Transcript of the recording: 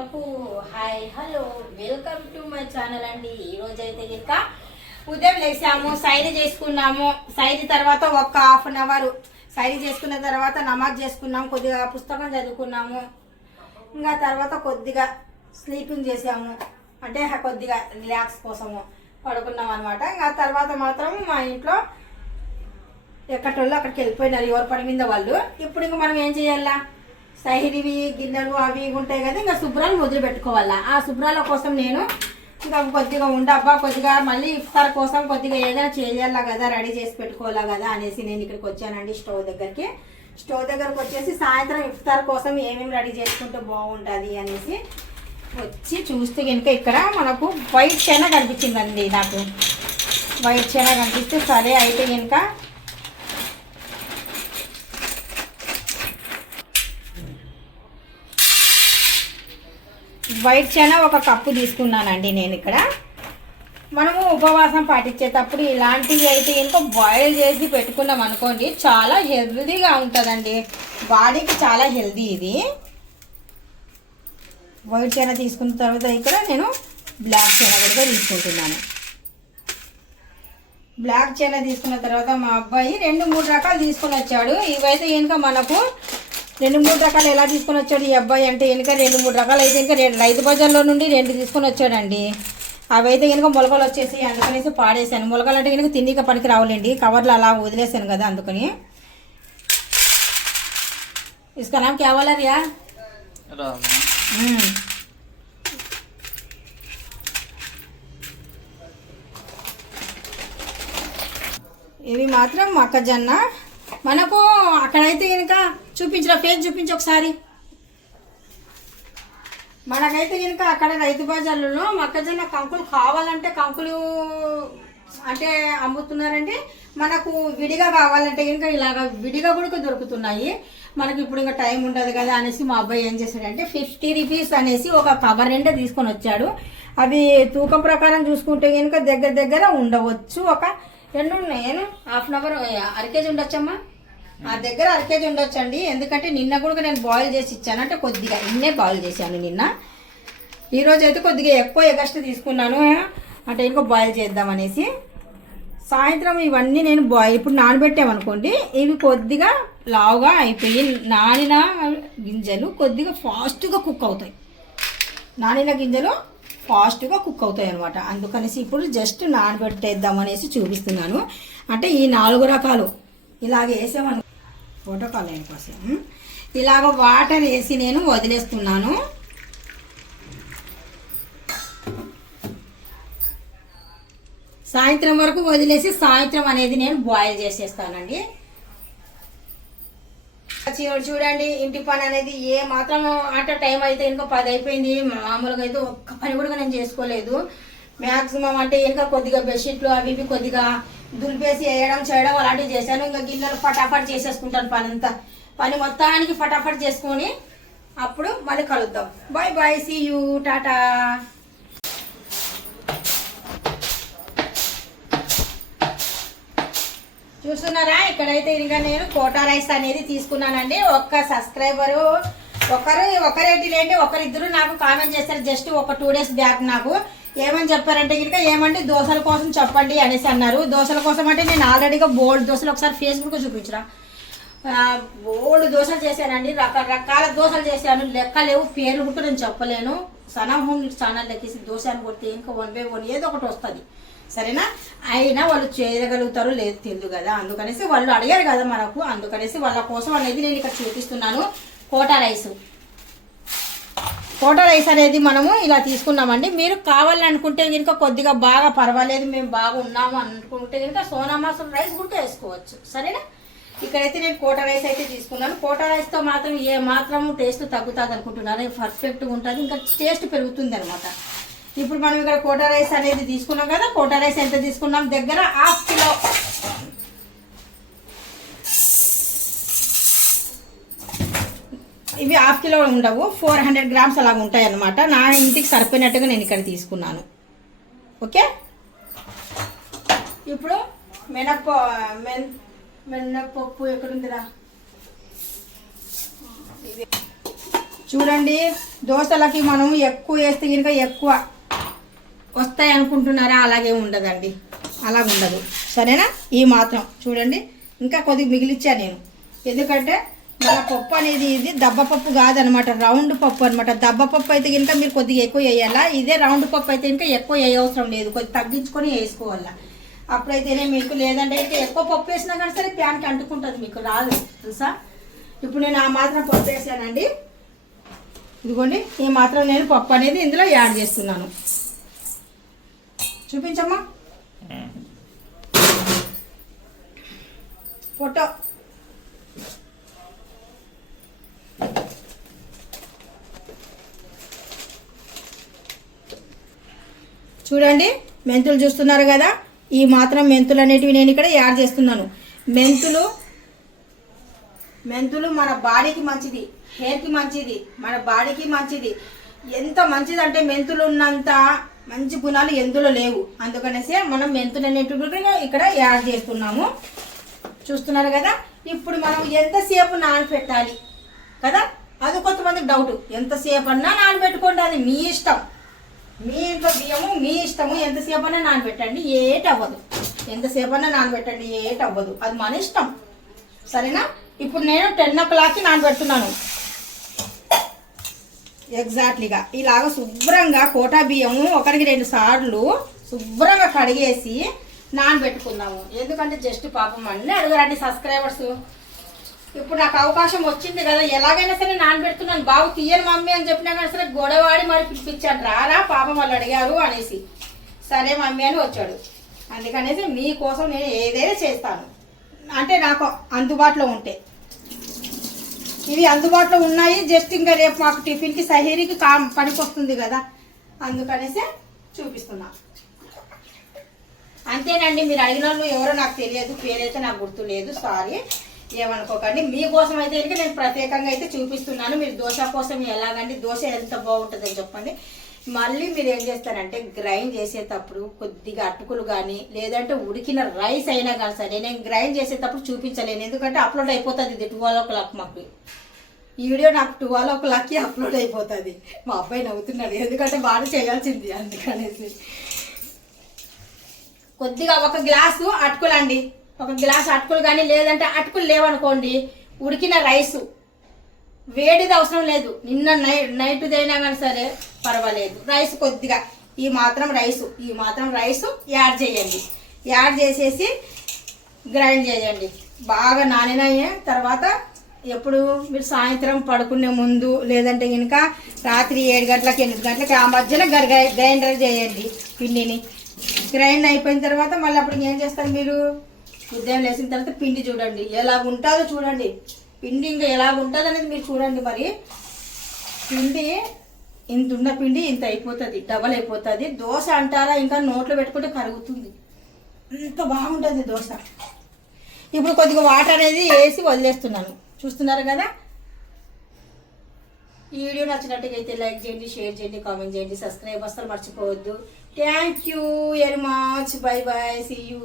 చెప్పు. Hi hello welcome to my channel అండి. ఈరోజు అయితే ఇంకా ఉదయం లేసాము, సైరీ చేసుకున్నాము. సైరీ తర్వాత ఒక హాఫ్ అన్ అవర్ సైరీ చేసుకున్న తర్వాత నమాజ్ చేసుకున్నాము, కొద్దిగా పుస్తకం చదువుకున్నాము. ఇంకా తర్వాత కొద్దిగా స్లీపింగ్ చేసాము, అంటే కొద్దిగా రిలాక్స్ కోసము పడుకున్నాం అనమాట. ఇంకా తర్వాత మాత్రం మా ఇంట్లో ఎక్కటోళ్ళు అక్కడికి వెళ్ళిపోయినారు, ఎవరి పని మీద వాళ్ళు. ఇప్పుడు ఇంకా మనం ఏం చేయాలా, సైరివి గిన్నెలు అవి ఉంటాయి కదా, ఇంకా శుభ్రాలు మొదలు పెట్టుకోవాలా. ఆ శుభ్రాల కోసం నేను ఇంకా కొద్దిగా ఉండబ్బా, కొద్దిగా మళ్ళీ ఇఫ్తార్ కోసం కొద్దిగా ఏదైనా చేయాలా కదా, రెడీ చేసి పెట్టుకోవాలా కదా అనేసి నేను ఇక్కడికి వచ్చానండి, స్టవ్ దగ్గరికి. స్టవ్ దగ్గరకు వచ్చేసి సాయంత్రం ఇఫ్తార్ కోసం ఏమేమి రెడీ చేసుకుంటే బాగుంటుంది అనేసి వచ్చి చూస్తే కనుక ఇక్కడ మనకు వైట్ చైనా కనిపించిందండి. నాకు వైట్ చైనా కనిపిస్తే సరే అయితే కనుక వైట్ చైనా ఒక కప్పు తీసుకున్నానండి నేను. ఇక్కడ మనము ఉపవాసం పాటించేటప్పుడు ఇలాంటివి అయితే కనుక బాయిల్ చేసి పెట్టుకున్నాం అనుకోండి, చాలా హెల్తీగా ఉంటుందండి, బాడీకి చాలా హెల్తీ ఇది. వైట్ చైనా తీసుకున్న తర్వాత ఇక్కడ నేను బ్లాక్ చైనా కూడా తీసుకుంటున్నాను. బ్లాక్ చైనా తీసుకున్న తర్వాత మా అబ్బాయి 2-3 రకాలు తీసుకొని వచ్చాడు. ఇవైతే కనుక మనకు 2-3 రకాలు ఎలా తీసుకొని వచ్చాడు ఈ అబ్బాయి అంటే కనుక 2-3 రకాలు అయితే కనుక రైతు బజార్లో నుండి 2 తీసుకొని వచ్చాడండి. అవైతే కనుక మొలకలు వచ్చేసి అందుకనేసి పాడేశాను. మొలకలు అంటే కనుక తిండిగా పనికి రావాలండి, కవర్లు అలా వదిలేసాను కదా అందుకని. इसका नाम क्या वाला रिया? ఇవి మాత్రం మొక్కజొన్న. మనకు అక్కడైతే కనుక చూపించిన ఫేస్ చూపించి ఒకసారి. మనకైతే కనుక అక్కడ రైతు బజార్లలో మొక్కజొన్న కంకులు కావాలంటే కంకులు అంటే అమ్ముతున్నారండి. మనకు విడిగా కావాలంటే కనుక ఇలాగ విడిగా కూడా దొరుకుతున్నాయి. మనకి ఇప్పుడు ఇంకా టైం ఉండదు కదా అనేసి మా అబ్బాయి ఏం చేశాడంటే 50 రూపీస్ అనేసి ఒక కవర్ నిండా తీసుకొని వచ్చాడు. అవి తూకం ప్రకారం చూసుకుంటే కనుక దగ్గర దగ్గర ఉండవచ్చు, ఒక నేను హాఫ్ అన్ అవర్ అరకేజీ ఉండొచ్చమ్మా, ఆ దగ్గర అరకేజీ ఉండొచ్చండి. ఎందుకంటే నిన్న కూడా నేను బాయిల్ చేసి ఇచ్చాను, అంటే కొద్దిగా ఇన్నే బాయిల్ చేశాను నిన్న. ఈరోజు అయితే కొద్దిగా ఎక్కువ ఎగస్ట్ తీసుకున్నాను, అంటే ఇంకా బాయిల్ చేద్దామనేసి. సాయంత్రం ఇవన్నీ నేను ఇప్పుడు నానబెట్టామనుకోండి, ఇవి కొద్దిగా లావుగా అయిపోయి నానిన గింజలు కొద్దిగా ఫాస్ట్గా కుక్ అవుతాయి. నానిన గింజలు ఫాస్ట్గా కుక్ అవుతాయి అనమాట. అందుకనేసి ఇప్పుడు జస్ట్ నానబెట్టేద్దామనేసి చూపిస్తున్నాను. అంటే ఈ 4 రకాలు ఇలాగ వేసామను ఫోటో కాల్ కోసం ఇలాగ వాటర్ వేసి నేను వదిలేస్తున్నాను. సాయంత్రం వరకు వదిలేసి సాయంత్రం అనేది నేను బాయిల్ చేసేస్తానండి. చూడండి, ఇంటి పని అనేది ఏ మాత్రం అంటే టైం అయితే ఇంకా 10 అయిపోయింది. మామూలుగా అయితే ఒక్క పని కూడా నేను చేసుకోలేదు. మ్యాక్సిమం అంటే ఇంకా కొద్దిగా బెడ్షీట్లు అవి ఇవి కొద్దిగా దులిపేసి వేయడం చేయడం అలాంటివి చేశాను. ఇంకా గిన్నెలు ఫటాఫట్ చేసేసుకుంటాను పని మొత్తానికి ఫటాఫట్ చేసుకొని అప్పుడు మళ్ళీ కలుద్దాం. బాయ్ బాయ్, సీ యూ, టాటా. చూస్తున్నారా, ఇక్కడైతే ఇంకా నేను కోటా రైస్ అనేది తీసుకున్నానండి. ఒక్క సబ్స్క్రైబరు ఒకరేంటి లేండి, ఒకరిద్దరు నాకు కామెంట్ చేస్తారు జస్ట్ ఒక 2 డేస్ బ్యాక్. నాకు ఏమని చెప్పారంటే కనుక ఏమంటే దోశల కోసం చెప్పండి అనేసి అన్నారు. దోశల కోసం అంటే నేను ఆల్రెడీగా బోల్డ్ దోశలు ఒకసారి ఫేస్బుక్ చూపించరా, బోల్డ్ దోశలు చేశానండి, రకరకాల దోశలు చేశాను, లెక్క లేవు, పేర్లు కూడా నేను చెప్పలేను. సనా హోమ్ ఛానల్ లెక్కేసి దోశ అని కొడితే ఇంకా 1 by 1 ఏదో ఒకటి వస్తుంది, సరేనా. అయినా వాళ్ళు చేయగలుగుతారో లేదు తెలియదు కదా, అందుకనేసి వాళ్ళు అడిగారు కదా మనకు, అందుకనేసి వాళ్ళ కోసం అనేది నేను ఇక్కడ చూపిస్తున్నాను. కోటా రైస్ అనేది మనము ఇలా తీసుకున్నామండి. మీరు కావాలనుకుంటే కనుక కొద్దిగా బాగా పర్వాలేదు, మేము బాగా ఉన్నాము అనుకుంటే కనుక సోనా మసూర్ రైస్ కూడా వేసుకోవచ్చు, సరేనా. ఇక్కడైతే నేను కోటా రైస్ అయితే తీసుకున్నాను. కోటా రైస్తో మాత్రం ఏ మాత్రం టేస్ట్ తగ్గుతుంది అనుకుంటున్నాను, పర్ఫెక్ట్గా ఉంటుంది, ఇంకా టేస్ట్ పెరుగుతుంది అనమాట. ఇప్పుడు మనం ఇక్కడ కోటా రైస్ అనేది తీసుకున్నాం కదా. కోటా రైస్ ఎంత తీసుకున్నాం, దగ్గర 1/2 కిలో. ఇవి 1/2 కిలో ఉండవు, 400 గ్రామ్స్ అలాగ ఉంటాయి అన్నమాట. నా ఇంటికి సరిపోయినట్టుగా నేను ఇక్కడ తీసుకున్నాను. ఓకే, ఇప్పుడు మినపప్పు ఎక్కడుందిరా చూడండి. దోశలకి మనం ఎక్కువ వేస్తే కనుక ఎక్కువ వస్తాయి అనుకుంటున్నారా? అలాగే ఉండదండి, అలా ఉండదు. సరేనా? ఈ మాత్రం చూడండి. ఇంకా కొద్దిగా మిగిలిచ్చా నేను, ఎందుకంటే మన పప్పు అనేది ఇది దబ్బపప్పు కాదనమాట, రౌండ్ పప్పు అనమాట. దబ్బపప్పు అయితే కనుక మీరు కొద్దిగా ఎక్కువ వేయాలా, ఇదే రౌండ్ పప్పు అయితే కనుక ఎక్కువ వేయవసరం లేదు, కొద్దిగా తగ్గించుకొని వేసుకోవాలా. అప్పుడైతేనే మీకు, లేదంటే ఇంకా ఎక్కువ పప్పు వేసినా కానీ సరే ప్యాన్కి అంటుకుంటుంది, మీకు రాదు తెలుసా. ఇప్పుడు నేను ఆ మాత్రం పప్పు వేసానండి. ఇదిగోండి, ఈ మాత్రం నేను పప్పు అనేది ఇందులో యాడ్ చేస్తున్నాను. చూపించమ్మా ఫోటో. చూడండి, మెంతులు చూస్తున్నారు కదా, ఈ మాత్రం మెంతులు అనేటివి నేను ఇక్కడ యాడ్ చేస్తున్నాను. మెంతులు మన బాడీకి మంచిది, హెయిర్కి మంచిది, మన బాడీకి మంచిది. ఎంత మంచిది అంటే మెంతులు ఉన్నంత మంచి గుణాలు ఎందులో లేవు. అందుకనేసి మనం మెంతులు అనేటివి ఇక్కడ యాడ్ చేస్తున్నాము. చూస్తున్నారు కదా. ఇప్పుడు మనం ఎంతసేపు నానబెట్టాలి కదా, అది కొంతమందికి డౌట్. ఎంతసేపు అన్నా నానబెట్టుకోండి, అది మీ ఇష్టం. మీ ఇంట్లో బియ్యము మీ ఇష్టము, ఎంతసేపు అన్నా నానబెట్టండి, ఏటి అవ్వదు. ఎంతసేపు అన్నా నానబెట్టండి, ఏటి అవ్వదు, అది మన ఇష్టం. సరేనా? ఇప్పుడు నేను 10 o'clockకి నానబెడుతున్నాను ఎగ్జాక్ట్లీగా. ఇలాగ శుభ్రంగా కోటా బియ్యము 1-2 సార్లు శుభ్రంగా కడిగేసి నానబెట్టుకుందాము. ఎందుకంటే జస్ట్ పాపం అన్నీ అడుగురండి సబ్స్క్రైబర్స్. ఇప్పుడు నాకు అవకాశం వచ్చింది కదా, ఎలాగైనా సరే నానబెడుతున్నాను. బాబు తీయను మమ్మీ అని చెప్పినా కానీ సరే గొడవాడి మరి పిలిపించాడు, రారా పాపం వాళ్ళు అడిగారు అనేసి. సరే మమ్మీ అని వచ్చాడు. అందుకనేసి మీకోసం నేను ఏదైనా చేస్తాను, అంటే నాకు అందుబాటులో ఉంటే. ఇవి అందుబాటులో ఉన్నాయి, జస్ట్ ఇంకా రేపు మాకు టిఫిన్కి సహేరికి పనికి వస్తుంది కదా, అందుకనేసి చూపిస్తున్నా. అంతేనండి. మీరు అడిగిన వాళ్ళు ఎవరో నాకు తెలియదు, పేరైతే నాకు గుర్తు లేదు, సారీ, ఏమనుకోకండి. మీకోసం అయితే నేను ప్రత్యేకంగా అయితే చూపిస్తున్నాను. మీరు దోశ కోసం ఎలాగండి, దోశ ఎంత బాగుంటుందని చెప్పండి. మళ్ళీ మీరు ఏం చేస్తారంటే గ్రైండ్ చేసేటప్పుడు కొద్దిగా అటుకులు కానీ లేదంటే ఉడికిన రైస్ అయినా కానీ సరే, నేను గ్రైండ్ చేసేటప్పుడు చూపించలేను, ఎందుకంటే అప్లోడ్ అయిపోతుంది ఇది 12 o'clock. మాకు ఈ వీడియో నాకు 12 o'clockకి అప్లోడ్ అయిపోతుంది. మా అబ్బాయి నవ్వుతున్నాడు, ఎందుకంటే బాగా చేయాల్సింది అందుకనేసి. కొద్దిగా 1 గ్లాసు అటుకులు అండి, 1 గ్లాసు అటుకులు కానీ లేదంటే అటుకులు లేవనుకోండి, ఉడికిన రైసు, వేడిది అవసరం లేదు, నిన్న నైట్దైనా కానీ సరే పర్వాలేదు. రైస్ కొద్దిగా ఈ మాత్రం రైసు యాడ్ చేయండి. యాడ్ చేసేసి గ్రైండ్ చేయండి. బాగా నానిన తర్వాత ఎప్పుడు మీరు సాయంత్రం పడుకునే ముందు లేదంటే కనుక రాత్రి 7 గంటలకు 8 గంటలకి ఆ మధ్యలో గ్రైండర్ చేయండి పిండిని. గ్రైండ్ అయిపోయిన తర్వాత మళ్ళీ అప్పుడు ఏం చేస్తారు మీరు, ఉదయం లేచిన తర్వాత పిండి చూడండి ఎలాగుంటుందో చూడండి. పిండి ఇంకా ఎలాగుంటుంది అనేది మీరు చూడండి. మరి పిండి ఇంత ఉన్న పిండి ఇంత అయిపోతుంది, డబల్ అయిపోతుంది. దోశ అంటారా ఇంకా నోట్లో పెట్టుకుంటే కరుగుతుంది, ఇంత బాగుంటుంది దోశ. ఇప్పుడు కొద్దిగా వాటర్ అనేది వేసి వదిలేస్తున్నాను, చూస్తున్నారు కదా. ఈ వీడియో నచ్చినట్టుగా అయితే లైక్ చేయండి, షేర్ చేయండి, కామెంట్ చేయండి, సబ్స్క్రైబ్ అసలు మర్చిపోవద్దు. Thank you very much, bye bye, see you.